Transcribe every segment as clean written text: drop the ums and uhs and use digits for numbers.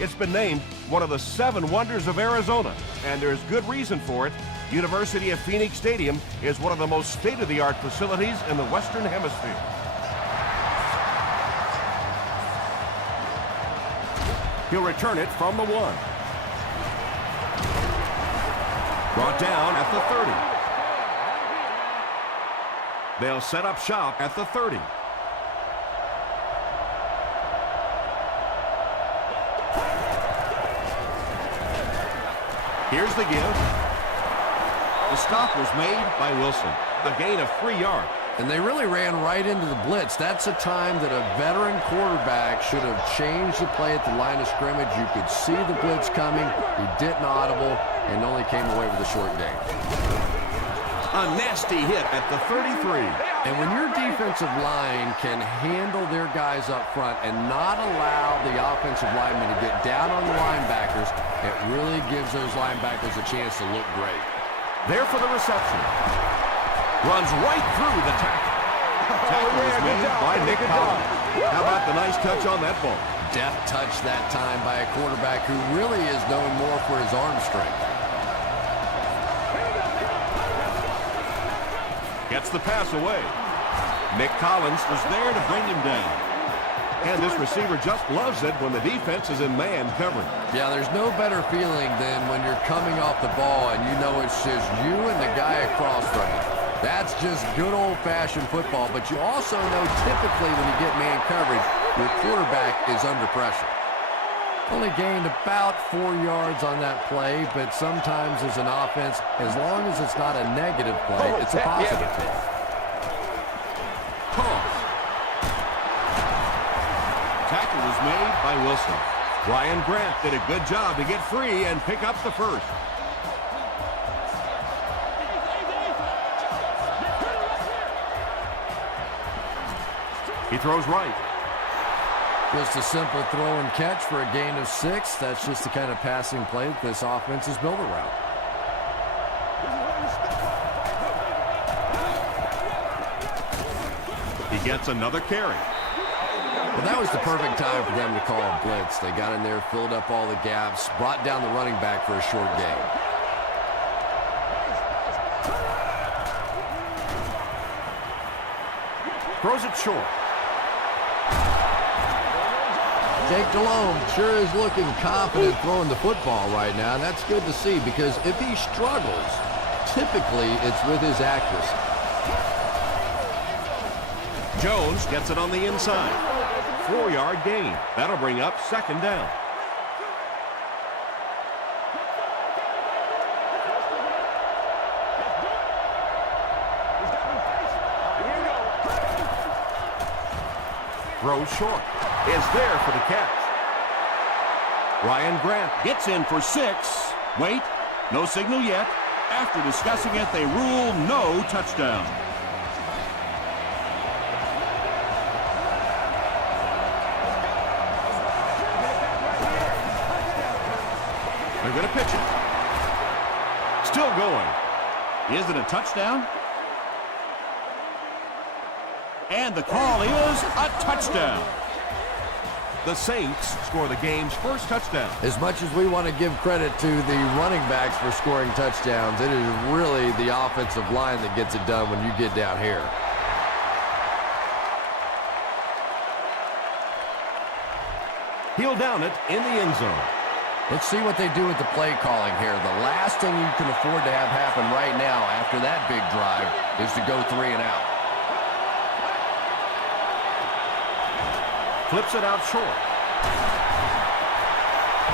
It's been named one of the 7 wonders of Arizona, and there's good reason for it. University of Phoenix Stadium is one of the most state-of-the-art facilities in the Western Hemisphere. He'll return it from the 1. Brought down at the 30. They'll set up shop at the 30. Here's the give. The stop was made by Wilson. A gain of 3 yards. And they really ran right into the blitz. That's a time that a veteran quarterback should have changed the play at the line of scrimmage. You could see the blitz coming. He didn't audible and only came away with a short gain. A nasty hit at the 33. And when your defensive line can handle their guys up front and not allow the offensive linemen to get down on the linebackers, it really gives those linebackers a chance to look great. There for the reception. Runs right through the tackle. Tackle is made by Nick Collins. How about the nice touch on that ball? Deft touch that time by a quarterback who really is known more for his arm strength. Gets the pass away. Nick Collins was there to bring him down. And this receiver just loves it when the defense is in man covering. Yeah, there's no better feeling than when you're coming off the ball and you know it's just you and the guy across from you. That's just good old-fashioned football, but you also know typically when you get man coverage, your quarterback is under pressure. Only gained about 4 yards on that play, but sometimes as an offense, as long as it's not a negative play, it's a positive play. Tackle was made by Wilson. Ryan Grant did a good job to get free and pick up the first. He throws right. Just a simple throw and catch for a gain of 6. That's just the kind of passing play that this offense is built around. He gets another carry. Well, that was the perfect time for them to call a blitz. They got in there, filled up all the gaps, brought down the running back for a short gain. Throws it short. Jake Delhomme sure is looking confident throwing the football right now. That's good to see because if he struggles, typically it's with his accuracy. Jones gets it on the inside. 4-yard gain. That'll bring up 2nd down. Throws short. Is there for the catch. Ryan Grant gets in for 6. Wait, no signal yet. After discussing it, they rule no touchdown. They're going to pitch it. Still going. Is it a touchdown? And the call is a touchdown. The Saints score the game's first touchdown. As much as we want to give credit to the running backs for scoring touchdowns, it is really the offensive line that gets it done when you get down here. He'll down it in the end zone. Let's see what they do with the play calling here. The last thing you can afford to have happen right now after that big drive is to go 3 and out. Flips it out short.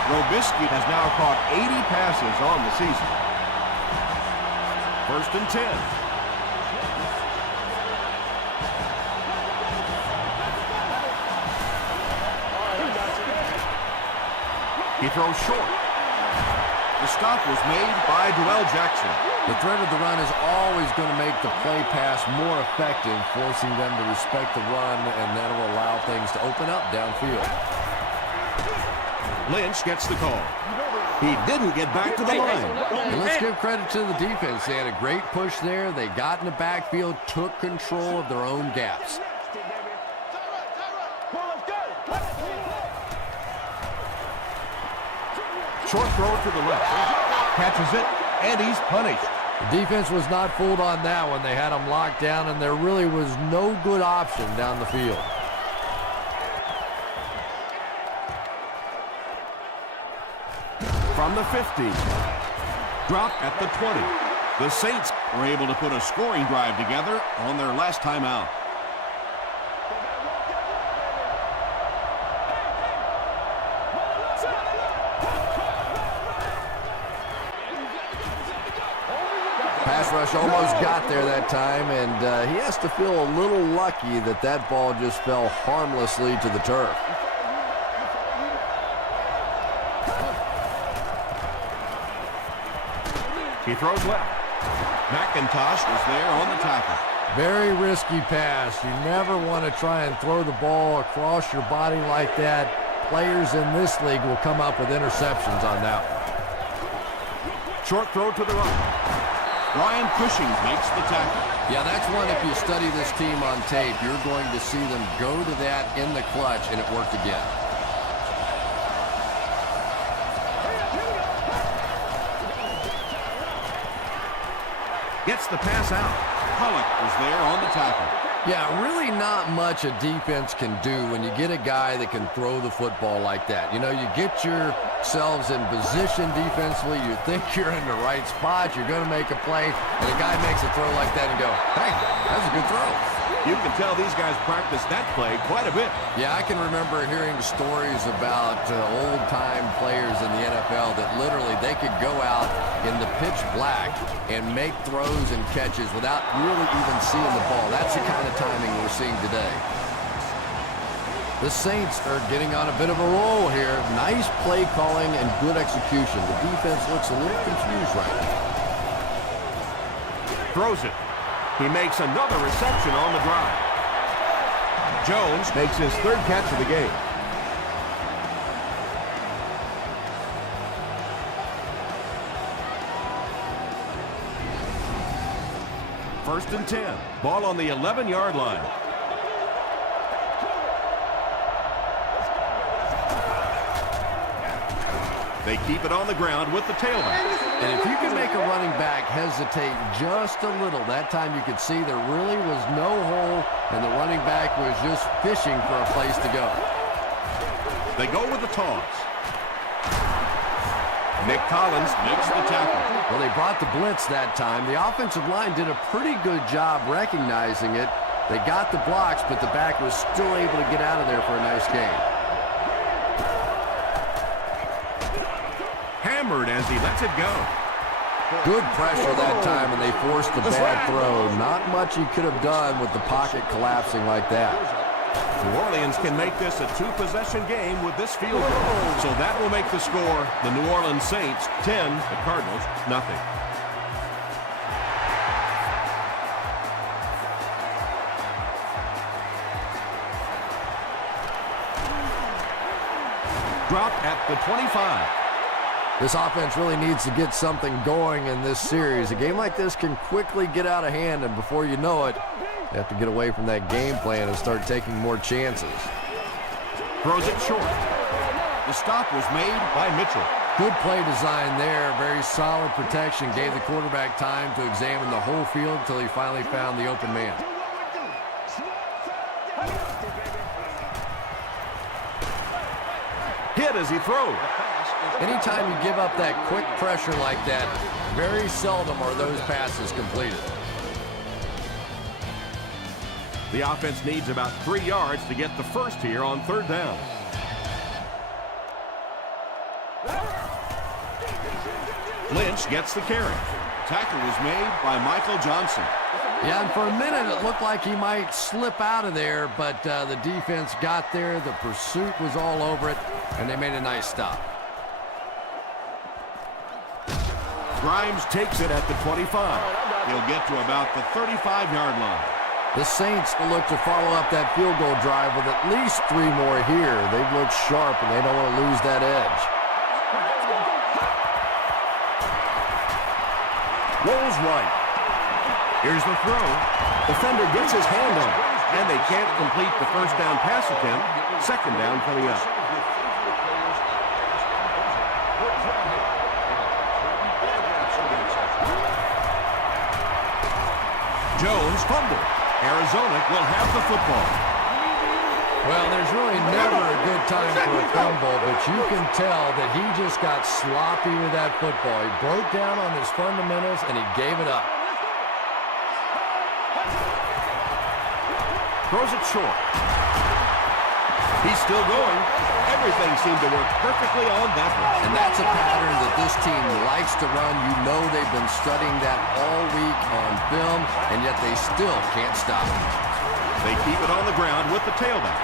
Robisky has now caught 80 passes on the season. 1st and 10. He throws short. The stop was made by Dwell Jackson. The threat of the run is always going to make the play pass more effective, forcing them to respect the run, and that will allow things to open up downfield. Lynch gets the call. He didn't get back to the line. And let's give credit to the defense. They had a great push there. They got in the backfield, took control of their own gaps. Short throw to the left. Catches it, and he's punished. The defense was not fooled on that one. They had him locked down, and there really was no good option down the field. From the 50. Drop at the 20. The Saints were able to put a scoring drive together on their last time out. Pass rush almost got there that time, and he has to feel a little lucky that that ball just fell harmlessly to the turf. He throws left. McIntosh was there on the tackle. Very risky pass. You never want to try and throw the ball across your body like that. Players in this league will come up with interceptions on that one. Short throw to the right. Ryan Cushing makes the tackle. Yeah, that's one, if you study this team on tape, you're going to see them go to that in the clutch, and it worked again. Gets the pass out. Pollock was there on the tackle. Yeah, really not much a defense can do when you get a guy that can throw the football like that. You know, you get yourselves in position defensively. You think you're in the right spot. You're going to make a play, and a guy makes a throw like that and go, hey, that's a good throw. You can tell these guys practice that play quite a bit. Yeah, I can remember hearing stories about old-time players in the NFL that literally they could go out in the pitch black and make throws and catches without really even seeing the ball. That's the kind of timing we're seeing today. The Saints are getting on a bit of a roll here. Nice play calling and good execution. The defense looks a little confused right now. Throws it. He makes another reception on the drive. Jones makes his third catch of the game. First and 10. Ball on the 11-yard line. They keep it on the ground with the tailback. And if you can make a running back hesitate just a little, that time you could see there really was no hole, and the running back was just fishing for a place to go. They go with the toss. Nick Collins makes the tackle. Well, they brought the blitz that time. The offensive line did a pretty good job recognizing it. They got the blocks, but the back was still able to get out of there for a nice gain. Hammered as he lets it go. Good pressure that time, and they forced the bad throw. Not much he could have done with the pocket collapsing like that. New Orleans can make this a two-possession game with this field goal. So that will make the score the New Orleans Saints 10, the Cardinals nothing. Dropped at the 25. This offense really needs to get something going in this series. A game like this can quickly get out of hand, and before you know it, you have to get away from that game plan and start taking more chances. Throws it short. The stop was made by Mitchell. Good play design there. Very solid protection. Gave the quarterback time to examine the whole field until he finally found the open man. Hit as he throws. Anytime you give up that quick pressure like that, very seldom are those passes completed. The offense needs about 3 yards to get the first here on third down. Lynch gets the carry. Tackle was made by Michael Johnson. Yeah, and for a minute it looked like he might slip out of there, but the defense got there. The pursuit was all over it, and they made a nice stop. Grimes takes it at the 25. He'll get to about the 35-yard line. The Saints will look to follow up that field goal drive with at least 3 more here. They've looked sharp, and they don't want to lose that edge. Rolls right. Here's the throw. Defender gets his hand on it, and they can't complete the first down pass attempt. Second down coming up. Jones fumbled. Arizona will have the football. Well, there's really never a good time for a fumble, but you can tell that he just got sloppy with that football. He broke down on his fundamentals, and he gave it up. Throws it short. He's still going. Everything seemed to work perfectly on that one. And that's a pattern that this team likes to run. You know they've been studying that all week on film, and yet they still can't stop it. They keep it on the ground with the tailback.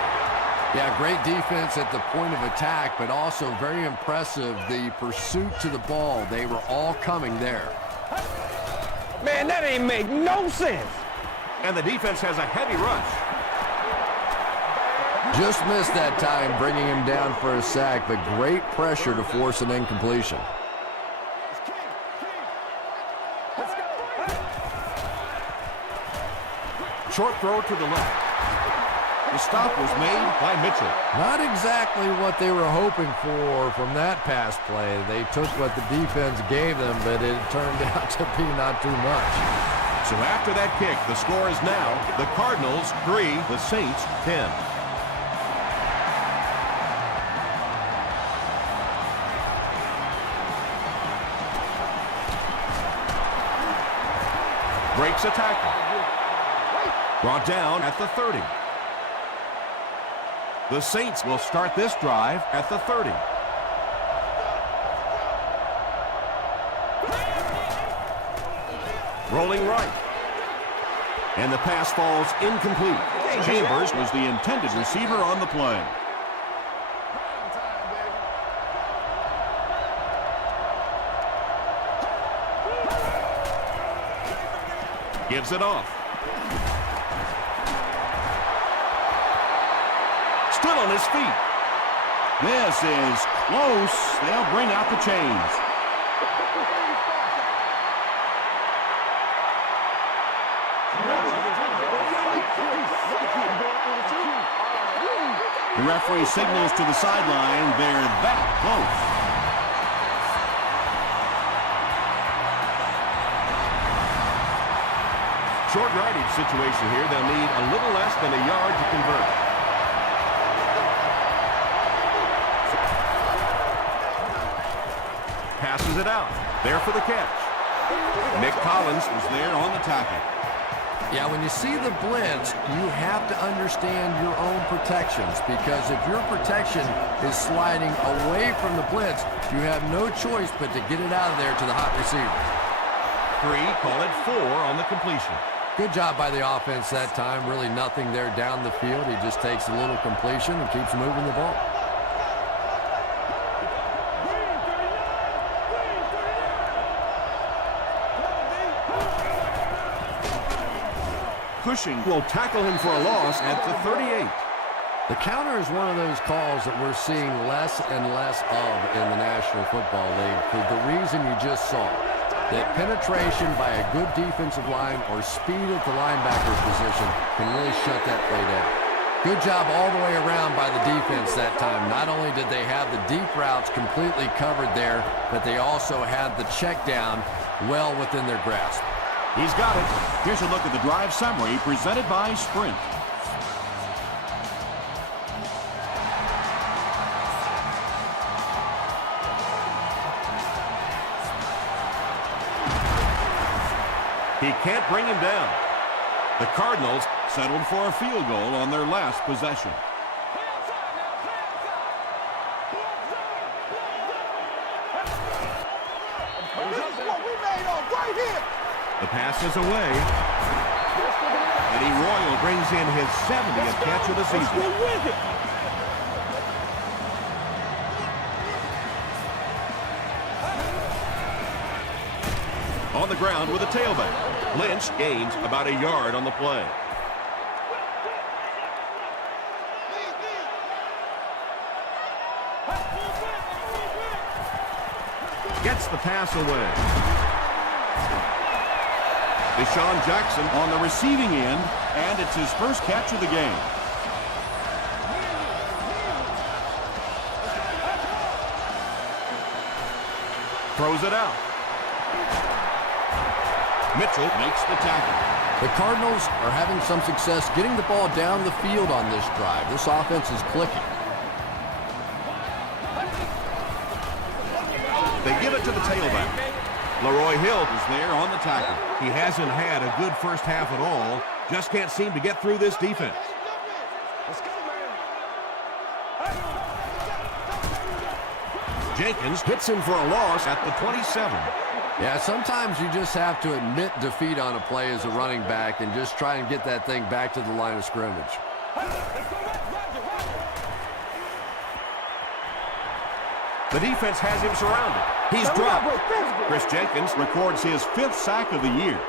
Yeah, great defense at the point of attack, but also very impressive, the pursuit to the ball. They were all coming there. Man, that ain't make no sense. And the defense has a heavy rush. Just missed that time, bringing him down for a sack, but great pressure to force an incompletion. Short throw to the left. The stop was made by Mitchell. Not exactly what they were hoping for from that pass play. They took what the defense gave them, but it turned out to be not too much. So after that kick, the score is now the Cardinals 3, the Saints 10. Breaks a tackle. Brought down at the 30. The Saints will start this drive at the 30. Rolling right. And the pass falls incomplete. Chambers was the intended receiver on the play. Gives it off. Still on his feet. This is close. They'll bring out the chains. The referee signals to the sideline. They're that close. Short yardage situation here. They'll need a little less than a yard to convert. Passes it out. There for the catch. Nick Collins was there on the tackle. Yeah, when you see the blitz, you have to understand your own protections, because if your protection is sliding away from the blitz, you have no choice but to get it out of there to the hot receiver. 3, call it 4 on the completion. Good job by the offense that time. Really nothing there down the field. He just takes a little completion and keeps moving the ball. Cushing will tackle him for a loss at the 38. The counter is one of those calls that we're seeing less and less of in the National Football League for the reason you just saw. That penetration by a good defensive line or speed at the linebacker position can really shut that play down. Good job all the way around by the defense that time. Not only did they have the deep routes completely covered there, but they also had the check down well within their grasp. He's got it. Here's a look at the drive summary presented by Sprint. He can't bring him down. The Cardinals settled for a field goal on their last possession. The pass is away. Eddie Royal brings in his 70th catch of the season. On the ground with a tailback. Lynch gains about a yard on the play. Gets the pass away. Deshaun Jackson on the receiving end, and it's his first catch of the game. Throws it out. Mitchell makes the tackle. The Cardinals are having some success getting the ball down the field on this drive. This offense is clicking. They give it to the tailback. Leroy Hill is there on the tackle. He hasn't had a good first half at all. Just can't seem to get through this defense. Jenkins hits him for a loss at the 27. Yeah, sometimes you just have to admit defeat on a play as a running back and just try and get that thing back to the line of scrimmage. The defense has him surrounded. He's dropped. Chris Jenkins records his 5th sack of the year.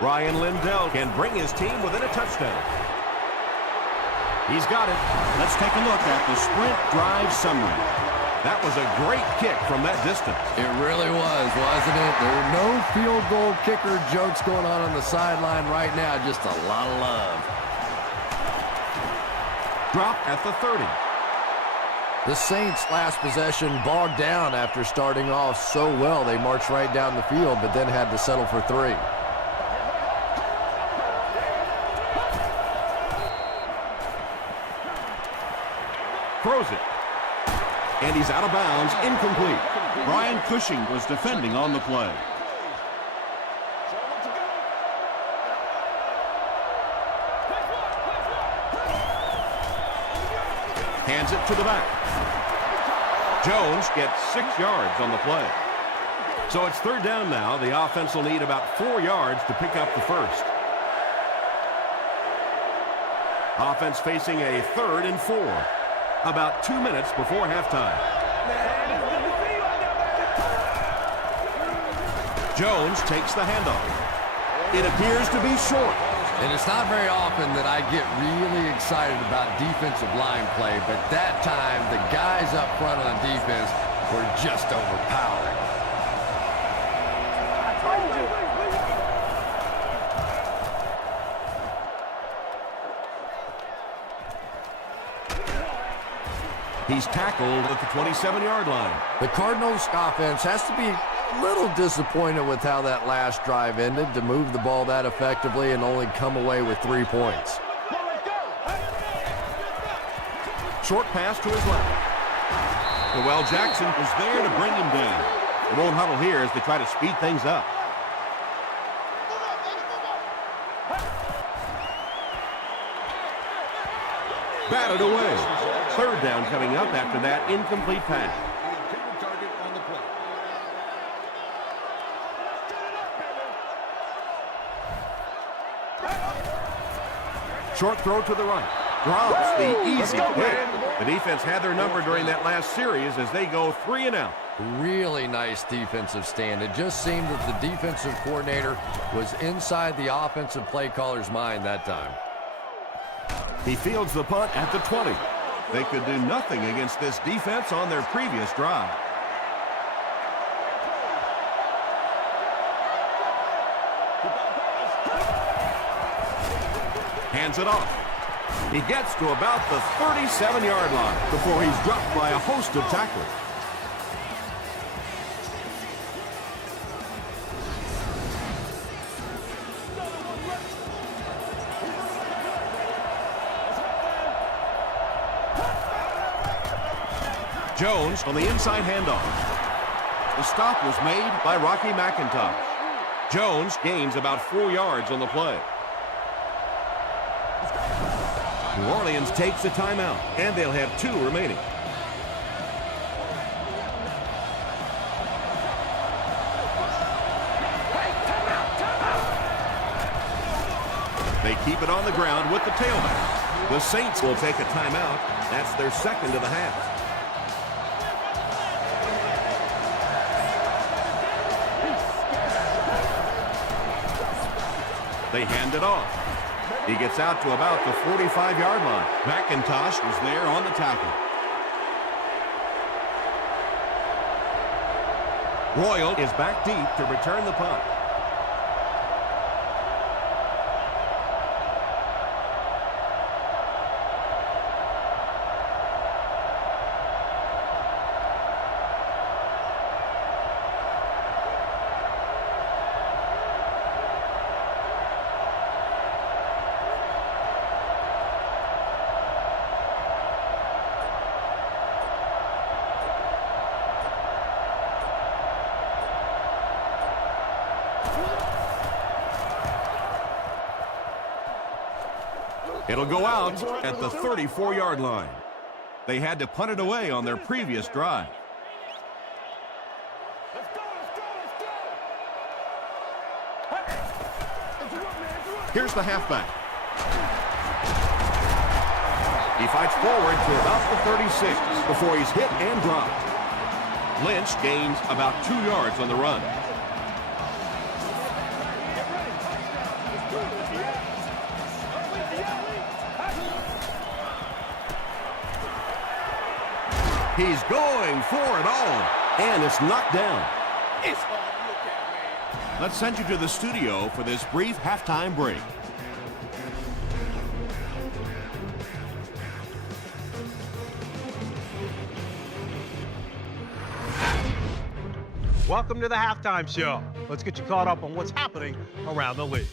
Ryan Lindell can bring his team within a touchdown. He's got it. Let's take a look at the sprint drive summary. That was a great kick from that distance. It really was, wasn't it? There were no field goal kicker jokes going on the sideline right now. Just a lot of love. Drop at the 30. The Saints' last possession bogged down after starting off so well. They marched right down the field, but then had to settle for 3. Throws it. And he's out of bounds, incomplete. Brian Cushing was defending on the play. Hands it to the back. Jones gets 6 yards on the play. So it's 3rd down now. The offense will need about 4 yards to pick up the first. Offense facing a 3rd and 4. About 2 minutes before halftime. Jones takes the handoff. It appears to be short. And it's not very often that I get really excited about defensive line play, but that time the guys up front on defense were just overpowering. He's tackled at the 27-yard line. The Cardinals offense has to be a little disappointed with how that last drive ended, to move the ball that effectively and only come away with 3 points. Short pass to his left. Noel Jackson is there to bring him down. They won't huddle here as they try to speed things up. Batted away. 3rd down coming up after that incomplete pass. Short throw to the right. Drops the easy pick. The defense had their number during that last series as they go 3 and out. Really nice defensive stand. It just seemed that the defensive coordinator was inside the offensive play caller's mind that time. He fields the punt at the 20. They could do nothing against this defense on their previous drive. Hands it off. He gets to about the 37-yard line before he's dropped by a host of tacklers. Jones on the inside handoff. The stop was made by Rocky McIntosh. Jones gains about 4 yards on the play. New Orleans takes a timeout, and they'll have 2 remaining. They keep it on the ground with the tailback. The Saints will take a timeout. That's their 2nd of the half. They hand it off. He gets out to about the 45-yard line. McIntosh was there on the tackle. Royal is back deep to return the punt. It'll go out at the 34-yard line. They had to punt it away on their previous drive. Here's the halfback. He fights forward to about the 36 before he's hit and dropped. Lynch gains about 2 yards on the run. He's going for it all, and it's knocked down. It's hard to look at, man. Let's send you to the studio for this brief halftime break. Welcome to the halftime show. Let's get you caught up on what's happening around the league.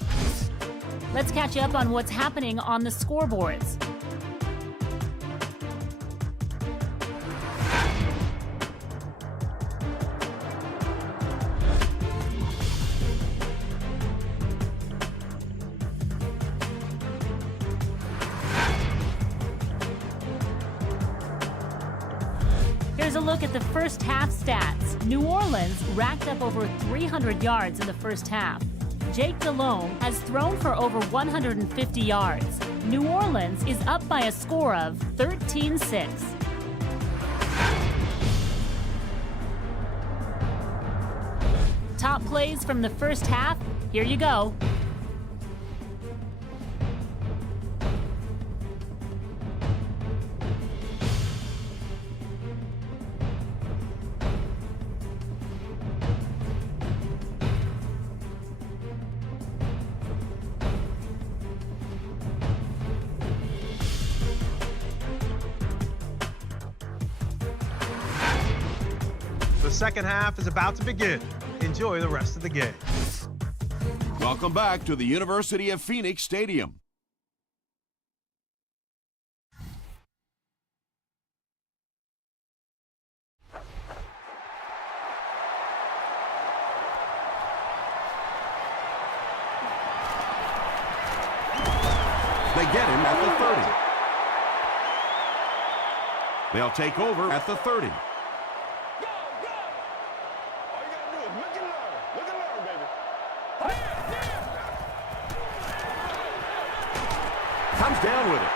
Let's catch you up on what's happening on the scoreboards. Here's a look at the first half stats. New Orleans racked up over 300 yards in the first half. Jake Delhomme has thrown for over 150 yards. New Orleans is up by a score of 13-6. Top plays from the first half, here you go. The second half is about to begin. Enjoy the rest of the game. Welcome back to the University of Phoenix Stadium. They get him at the 30. They'll take over at the 30. Comes down with it.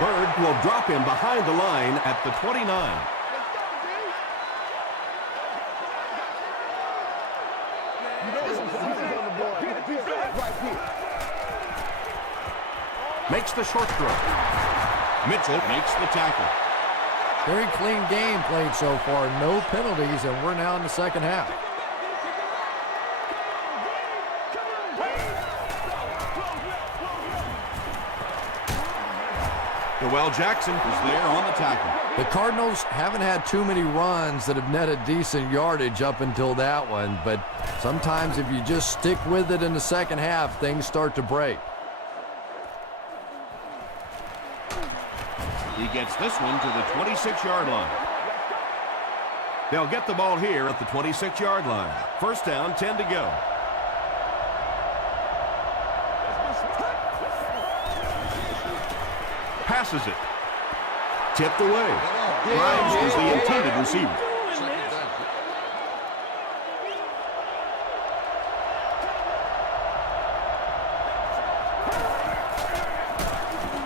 Bird will drop him behind the line at the 29. Makes the short throw. Mitchell makes the tackle. Very clean game played so far. No penalties, and we're now in the second half. Noel Jackson is there on the tackle. The Cardinals haven't had too many runs that have netted decent yardage up until that one, but sometimes if you just stick with it in the second half, things start to break. He gets this one to the 26-yard line. They'll get the ball here at the 26-yard line. First down, 10 to go. Passes it. Tipped away. Grimes is the intended receiver.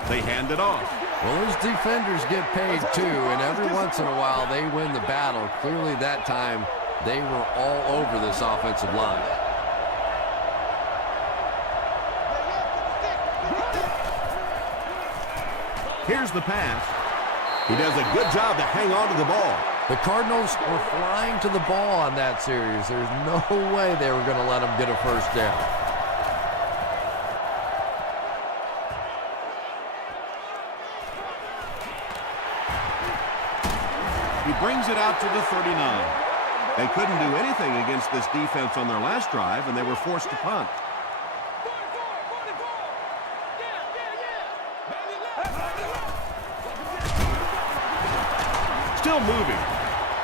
They hand it off. Well, those defenders get paid too, and every once in a while they win the battle. Clearly that time they were all over this offensive line. Here's the pass. He does a good job to hang on to the ball. The Cardinals were flying to the ball on that series. There's no way they were going to let them get a first down. He brings it out to the 39. They couldn't do anything against this defense on their last drive, and they were forced to punt. Still moving.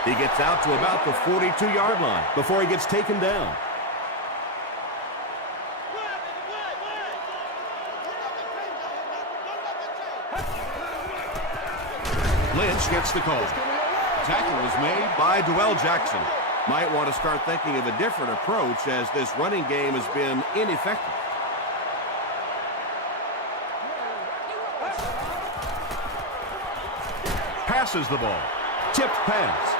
He gets out to about the 42-yard line before he gets taken down. Lynch gets the call. Tackle is made by Dwell Jackson. Might want to start thinking of a different approach as this running game has been ineffective. Passes the ball. Tipped pass.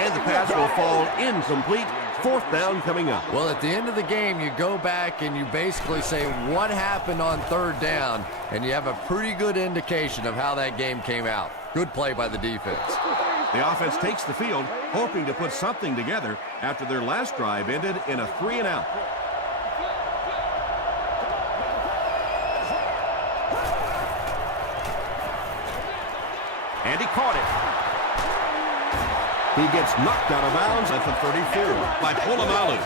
And the pass will fall incomplete. Fourth down coming up. Well, at the end of the game, you go back and you basically say what happened on third down, and you have a pretty good indication of how that game came out. Good play by the defense. The offense takes the field, hoping to put something together after their last drive ended in a 3-and-out. And he caught it. He gets knocked out of bounds at the 34 by Polamalu.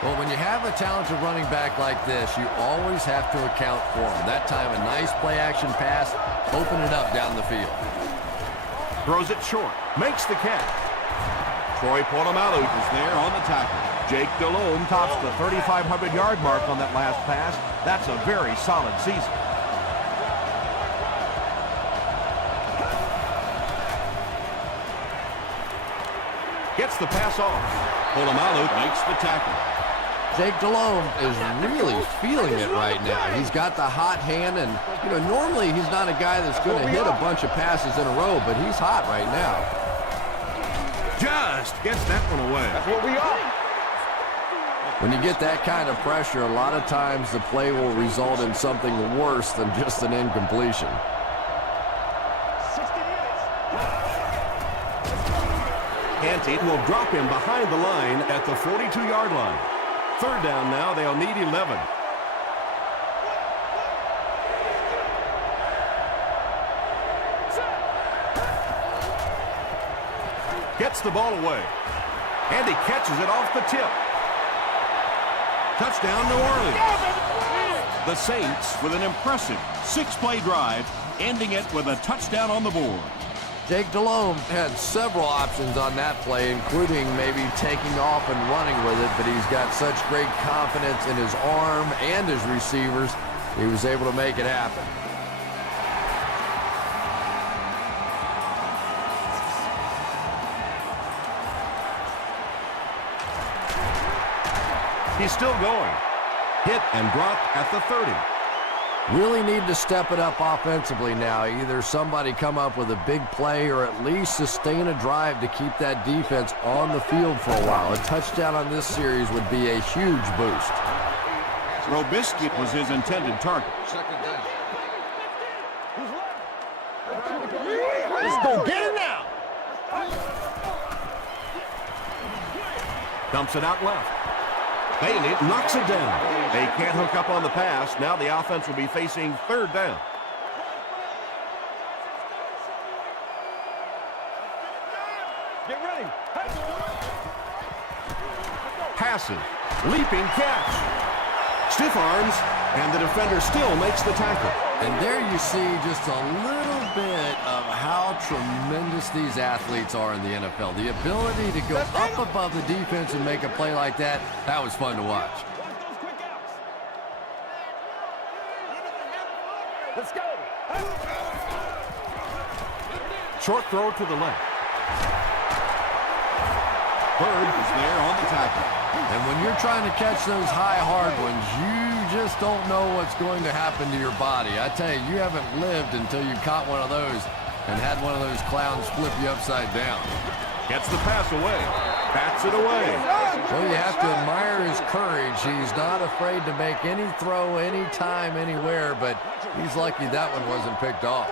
Well, when you have a talented running back like this, you always have to account for him. That time, a nice play-action pass, open it up down the field. Throws it short, makes the catch. Troy Polamalu is there on the tackle. Jake Delhomme tops the 3,500-yard mark on that last pass. That's a very solid season. Gets the pass off. Polamalu makes the tackle. Jake Delhomme is really feeling it right now. He's got the hot hand, and normally he's not a guy that's going to hit a bunch of passes in a row, but he's hot right now. Just gets that one away. That's what we are. When you get that kind of pressure, a lot of times the play will result in something worse than just an incompletion. Canty will drop him behind the line at the 42-yard line. Third down now, they'll need 11. Gets the ball away. And he catches it off the tip. Touchdown, New Orleans. The Saints with an impressive 6-play drive, ending it with a touchdown on the board. Jake Delhomme had several options on that play, including maybe taking off and running with it, but he's got such great confidence in his arm and his receivers, he was able to make it happen. He's still going. Hit and dropped at the 30. Really need to step it up offensively now. Either somebody come up with a big play or at least sustain a drive to keep that defense on the field for a while. A touchdown on this series would be a huge boost. Robisky was his intended target. Let's go get it now. Dumps it out left. Bailey knocks it down. They can't hook up on the pass. Now the offense will be facing third down. Get ready. Passes. Leaping catch. Stiff arms. And the defender still makes the tackle. And there you see just a little bit of how tremendous these athletes are in the NFL. The ability to go up above the defense and make a play like that, that was fun to watch. Let's go. Short throw to the left. Bird is there on the tackle. And when you're trying to catch those high, hard ones, you just don't know what's going to happen to your body. I tell you, you haven't lived until you caught one of those and had one of those clowns flip you upside down. Gets the pass away. Bats it away. Well, you have to admire his courage. He's not afraid to make any throw, anytime, anywhere, but he's lucky that one wasn't picked off.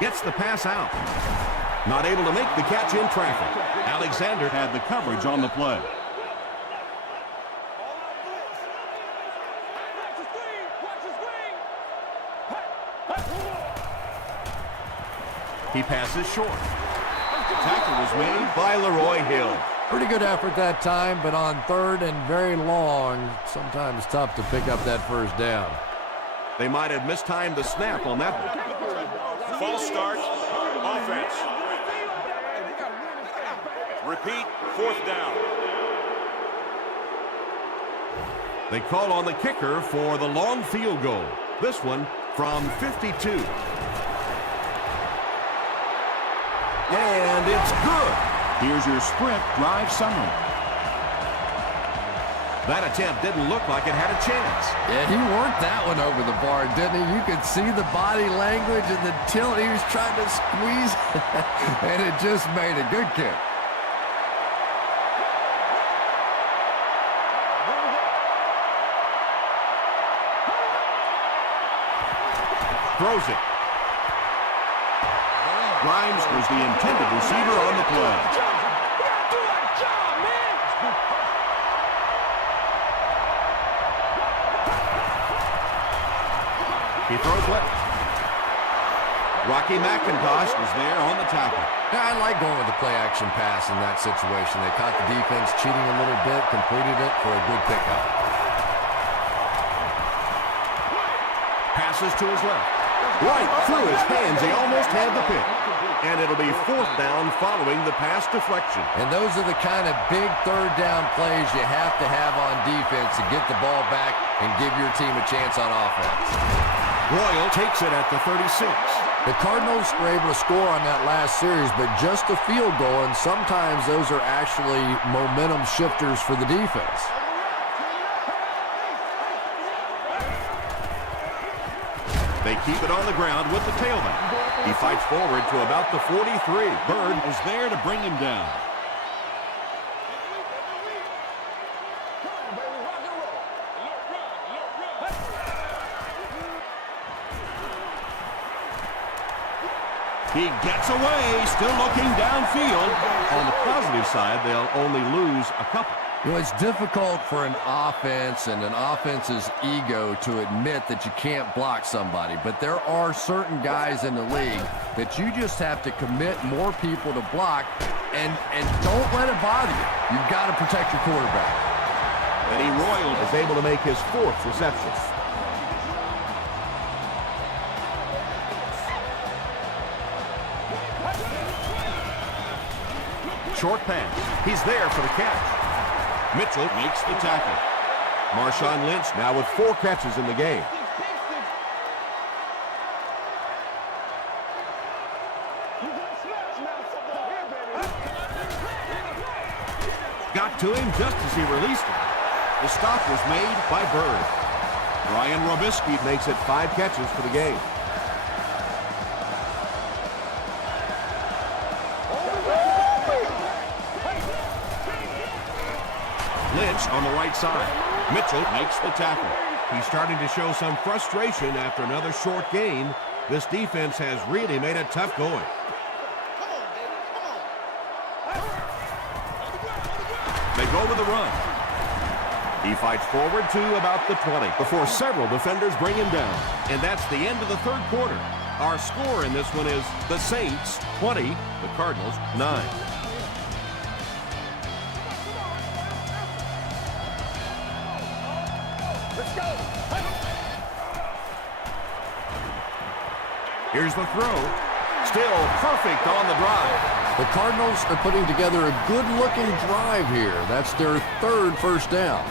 Gets the pass out. Not able to make the catch in traffic. Alexander had the coverage on the play. He passes short. Tackle was made by Leroy Hill. Pretty good effort that time, but on third and very long, sometimes tough to pick up that first down. They might have mistimed the snap on that one. False start, offense. Repeat, fourth down. They call on the kicker for the long field goal. This one from 52. And it's good. Here's your sprint drive summary. That attempt didn't look like it had a chance. Yeah, he worked that one over the bar, didn't he? You could see the body language and the tilt. He was trying to squeeze, and it just made a good kick. Throws it. Grimes was the intended receiver on the play. He throws left. Rocky McIntosh was there on the tackle. Yeah, I like going with the play-action pass in that situation. They caught the defense cheating a little bit, completed it for a good pickup. Passes to his left. Right through his hands. He almost had the pick. And it'll be 4th down following the pass deflection. And those are the kind of big third down plays you have to have on defense to get the ball back and give your team a chance on offense. Royal takes it at the 36. The Cardinals were able to score on that last series, but just a field goal, and sometimes those are actually momentum shifters for the defense. They keep it on the ground with the tailback. He fights forward to about the 43. Bird was there to bring him down. He gets away, still looking downfield. On the positive side, they'll only lose a couple. You know, it's difficult for an offense and an offense's ego to admit that you can't block somebody, but there are certain guys in the league that you just have to commit more people to block, and don't let it bother you. You've got to protect your quarterback. Eddie Royal is able to make his 4th reception. Short pass. He's there for the catch. Mitchell makes the tackle. Marshawn Lynch now with 4 catches in the game. Got to him just as he released it. The stop was made by Bird. Ryan Robisky makes it 5 catches for the game. Lynch on the right side. Mitchell makes the tackle. He's starting to show some frustration after another short gain. This defense has really made it tough going. They go with the run. He fights forward to about the 20 before several defenders bring him down. And that's the end of the 3rd quarter. Our score in this one is the Saints 20, the Cardinals 9. Here's the throw. Still perfect on the drive. The Cardinals are putting together a good-looking drive here. That's their 3rd first down.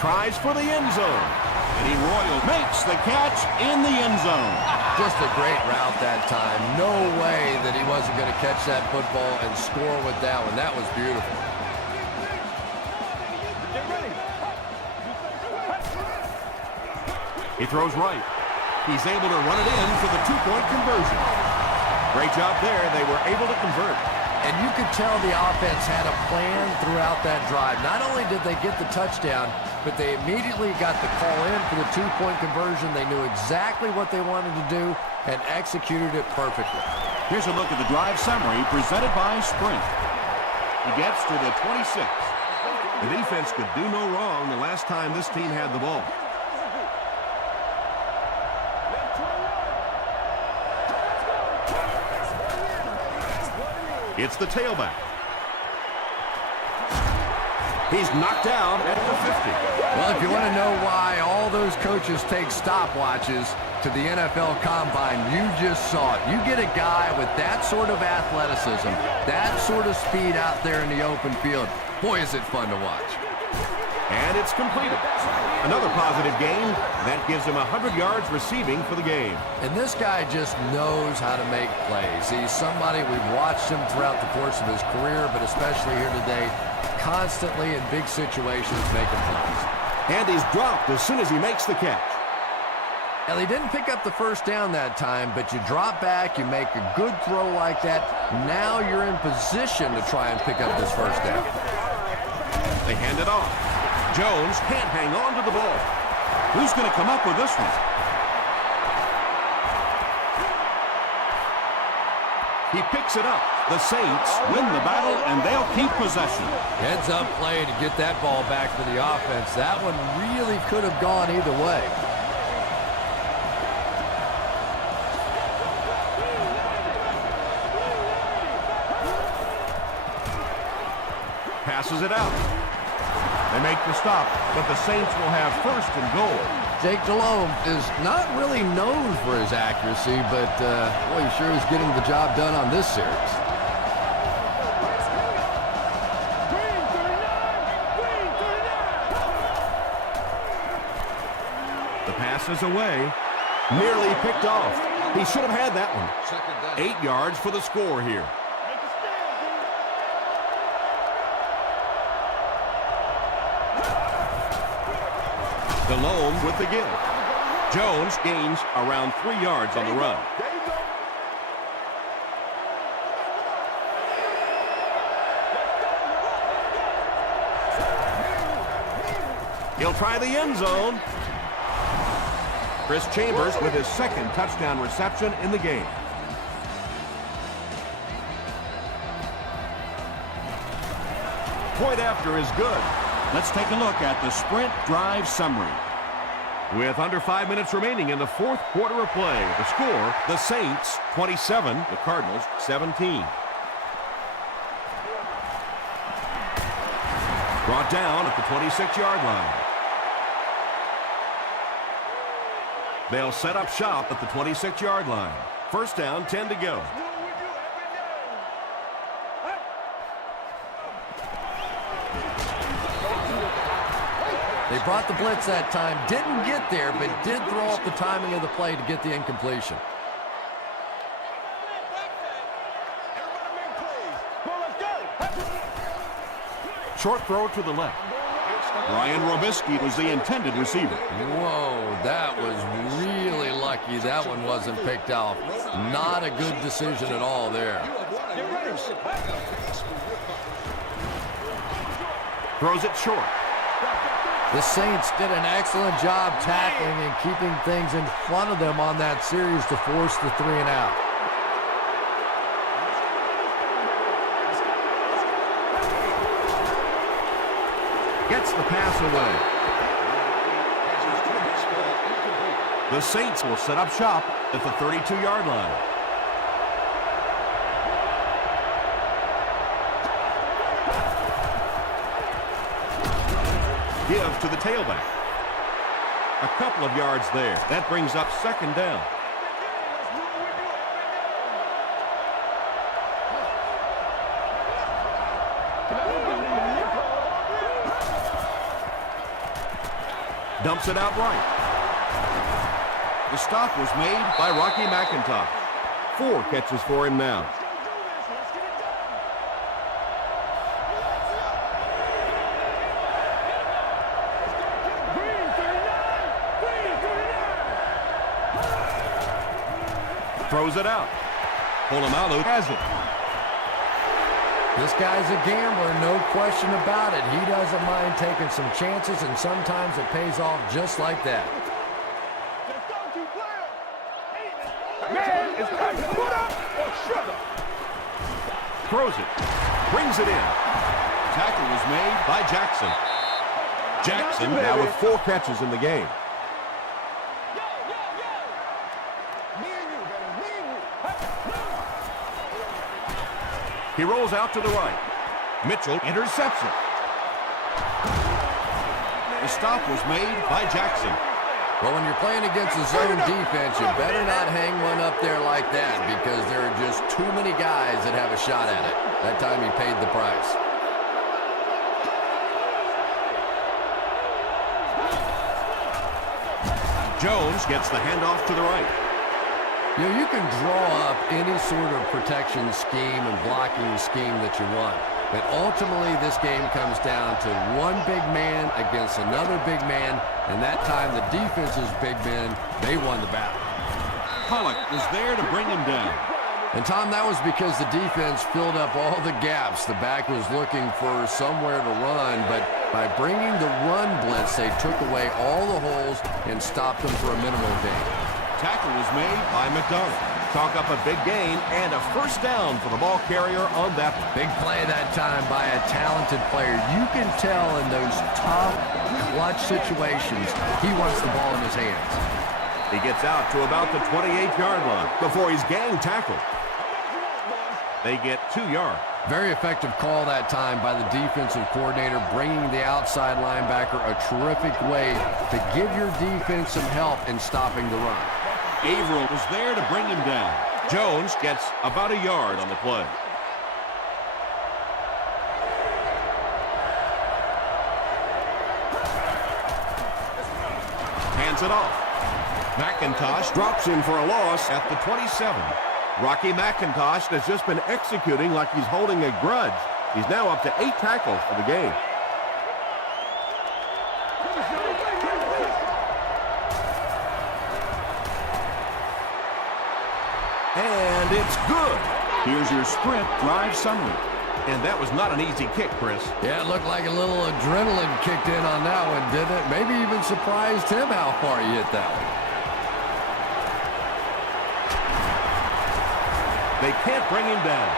Tries for the end zone. Eddie Royal makes the catch in the end zone. Just a great route that time. No way that he wasn't going to catch that football and score with that one. That was beautiful. He throws right. He's able to run it in for the 2-point conversion. Great job there. They were able to convert. And you could tell the offense had a plan throughout that drive. Not only did they get the touchdown, but they immediately got the call in for the 2-point conversion. They knew exactly what they wanted to do and executed it perfectly. Here's a look at the drive summary presented by Sprint. He gets to the 26. The defense could do no wrong the last time this team had the ball. It's the tailback. He's knocked out at the 50. Well, if you want to know why all those coaches take stopwatches to the NFL Combine, you just saw it. You get a guy with that sort of athleticism, that sort of speed out there in the open field. Boy, is it fun to watch. And it's completed. Another positive gain. That gives him 100 yards receiving for the game. And this guy just knows how to make plays. He's somebody we've watched him throughout the course of his career, but especially here today, constantly in big situations making plays. And he's dropped as soon as he makes the catch. Well, he didn't pick up the first down that time, but you drop back, you make a good throw like that. Now you're in position to try and pick up this first down. They hand it off. Jones can't hang on to the ball. Who's going to come up with this one? He picks it up. The Saints win the battle, and they'll keep possession. Heads up play to get that ball back for the offense. That one really could have gone either way. Passes it out. They make the stop, but the Saints will have first and goal. Jake Delhomme is not really known for his accuracy, but boy, he sure is getting the job done on this series. The pass is away. Nearly picked off. He should have had that one. 8 yards for the score here. Delhomme with the give. Jones gains around 3 yards on the run. He'll try the end zone. Chris Chambers with his second touchdown reception in the game. Point after is good. Let's take a look at the sprint drive summary. With under 5 minutes remaining in the fourth quarter of play, the score, the Saints 27, the Cardinals 17. Brought down at the 26-yard line. They'll set up shop at the 26-yard line. First down, 10 to go. They brought the blitz that time, didn't get there, but did throw off the timing of the play to get the incompletion. Short throw to the left. Ryan Robisky was the intended receiver. Whoa, that was really lucky that one wasn't picked off. Not a good decision at all there. Throws it short. The Saints did an excellent job tackling and keeping things in front of them on that series to force the 3 and out. Gets the pass away. The Saints will set up shop at the 32-yard line. Give to the tailback. A couple of yards there. That brings up second down. Dumps it out right. The stop was made by Rocky McIntosh. 4 catches for him now. Throws it out. Polamalu has it. This guy's a gambler, no question about it. He doesn't mind taking some chances, and sometimes it pays off just like that. Man, it's time to put up or shut up. Throws it. Brings it in. Tackle was made by Jackson. Jackson now with 4 catches in the game. He rolls out to the right. Mitchell intercepts it. The stop was made by Jackson. Well, when you're playing against a zone defense, you better not hang one up there like that because there are just too many guys that have a shot at it. That time he paid the price. Jones gets the handoff to the right. You can draw up any sort of protection scheme and blocking scheme that you want. But ultimately, this game comes down to one big man against another big man. And that time, the defense's big men, they won the battle. Pollock was there to bring him down. And, Tom, that was because the defense filled up all the gaps. The back was looking for somewhere to run, but by bringing the run blitz, they took away all the holes and stopped them for a minimal gain. Tackle was made by McDonald. Chalk up a big gain and a first down for the ball carrier on that one. Big play that time by a talented player. You can tell in those tough, clutch situations, he wants the ball in his hands. He gets out to about the 28-yard line before he's gang tackled. They get 2 yards. Very effective call that time by the defensive coordinator, bringing the outside linebacker a terrific way to give your defense some help in stopping the run. Averill was there to bring him down. Jones gets about a yard on the play. Hands it off. McIntosh drops him for a loss at the 27. Rocky McIntosh has just been executing like he's holding a grudge. He's now up to 8 tackles for the game. And it's good. Here's your sprint drive summary. And that was not an easy kick, Chris. Yeah, it looked like a little adrenaline kicked in on that one, didn't it? Maybe even surprised him how far he hit that one. They can't bring him down.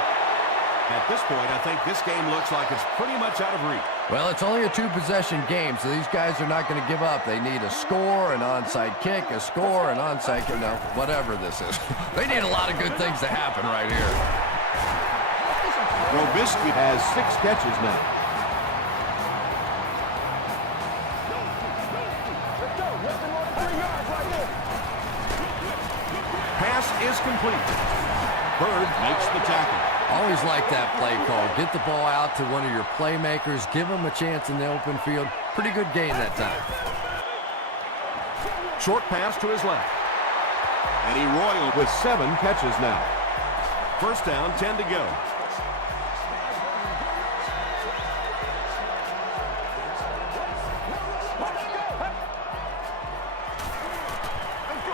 At this point, I think this game looks like it's pretty much out of reach. Well, it's only a 2-possession game, so these guys are not going to give up. They need a score, an onside kick, a score, an onside kick. No, whatever this is. They need a lot of good things to happen right here. Robisky has 6 catches now. Pass is complete. Bird makes the tackle. Always like that play call. Get the ball out to one of your playmakers. Give them a chance in the open field. Pretty good game that time. Short pass to his left. Eddie Royal with 7 catches now. First down, 10 to go.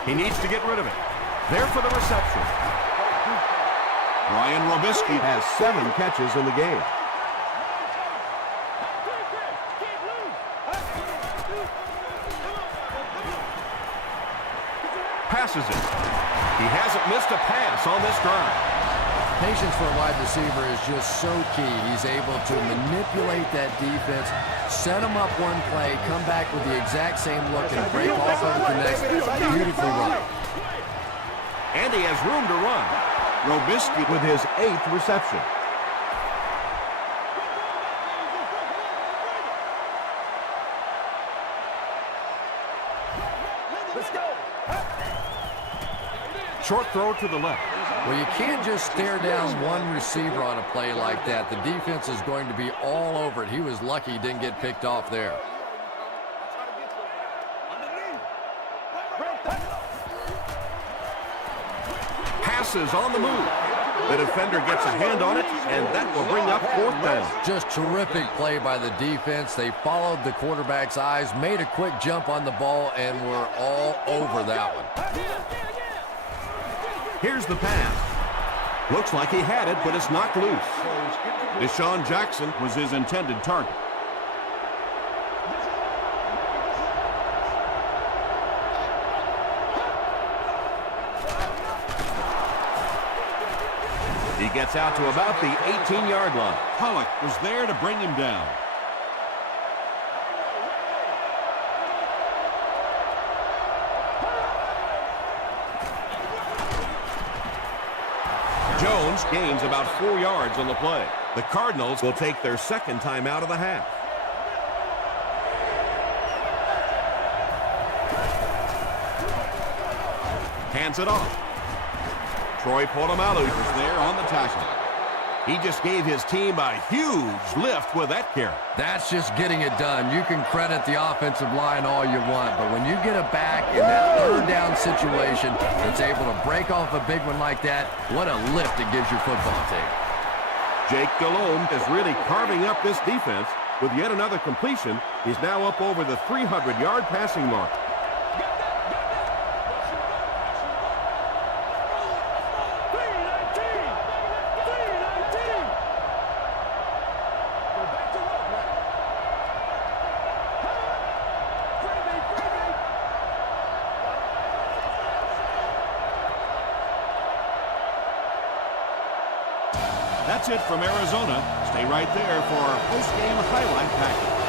He needs to get rid of it. There for the reception. Ryan Robisky has 7 catches in the game. Passes it. He hasn't missed a pass on this drive. Patience for a wide receiver is just so key. He's able to manipulate that defense, set them up one play, come back with the exact same look, and break off of the next. Beautifully run. And he has room to run. Robisky with his 8th reception. Short throw to the left. Well, you can't just stare down one receiver on a play like that. The defense is going to be all over it. He was lucky he didn't get picked off there. Passes on the move. The defender gets a hand on it, and that will bring up 4th down. Just terrific play by the defense. They followed the quarterback's eyes, made a quick jump on the ball, and were all over that one. Here's the pass. Looks like he had it, but it's knocked loose. Deshaun Jackson was his intended target. He gets out to about the 18-yard line. Pollock was there to bring him down. Jones gains about 4 yards on the play. The Cardinals will take their 2nd time out of the half. Hands it off. Troy Polamalu was there on the tackle. He just gave his team a huge lift with that carry. That's just getting it done. You can credit the offensive line all you want, but when you get a back in that third down situation that's able to break off a big one like that, what a lift it gives your football team. Jake Delhomme is really carving up this defense. With yet another completion, he's now up over the 300-yard passing mark. That's it from Arizona. Stay right there for our post-game highlight package.